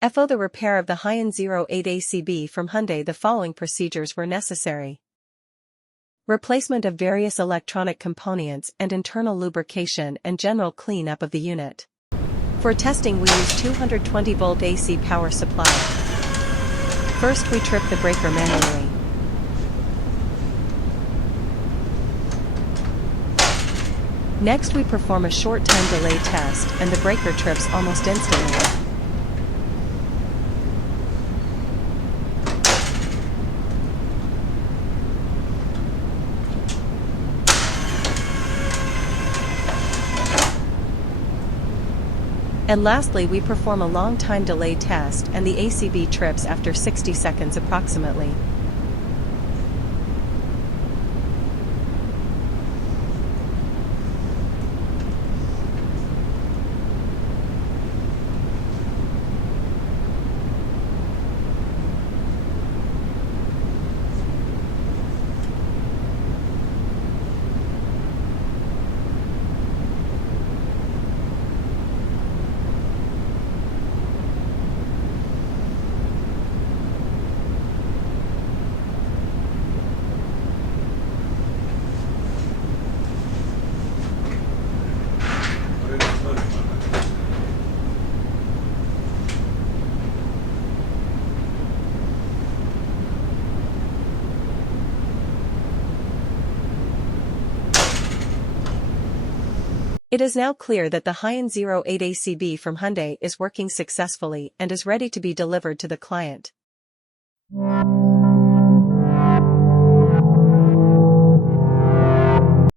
For the repair of the HiAN08 ACB from Hyundai, the following procedures were necessary. Replacement of various electronic components and internal lubrication and general clean-up of the unit. For testing we use 220-volt AC power supply. First we trip the breaker manually. Next we perform a short time delay test and the breaker trips almost instantly. And lastly we perform a long time delay test and the ACB trips after 60 seconds approximately. It is now clear that the HiAN08 ACB from Hyundai is working successfully and is ready to be delivered to the client.